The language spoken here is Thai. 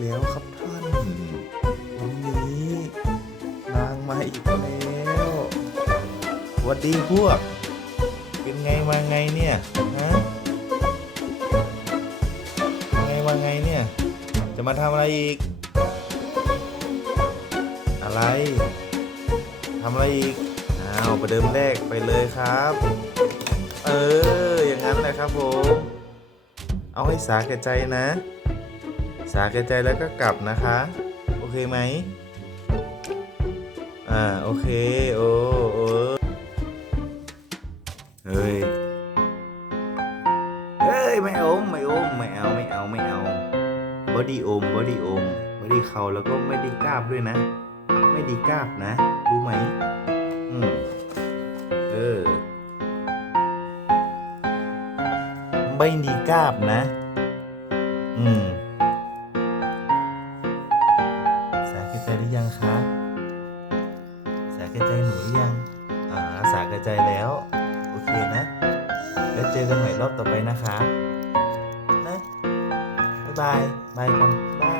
แล้วครับท่านวันนี้นางมาอีกแล้วสวัสดีพวก เป็นไงมาไงเนี่ยฮะไงมาไงเนี่ย จะมาทำอะไรอีก อะไรทำอะไรอีกอ้าวประเดิมแรกไปเลยครับ เออ อย่างนั้นแหละครับผม เอาให้สาแก่ใจนะ สาแก่ใจแล้วก็กลับนะคะ โอเคไหมอ่าโอเคโอ้โอ้เฮ้ยเฮ้ยไม่อมไม่อมไม่เอาไม่เอาไม่เอาบอดี้อมบอดี้อมบอดี้เขาแล้วก็ไม่ได้กราบด้วยนะ ไม่ดีกราบนะรู้ไหมอืมเออไม่ดีกราบนะ อืม ใจหรือยังคะสาแก่ใจหนูหรือยัง อ่าสาแก่ใจแล้ว โอเคนะ แล้วเจอกันใหม่รอบต่อไปนะคะ นะ บ๊ายบาย บายกันบาย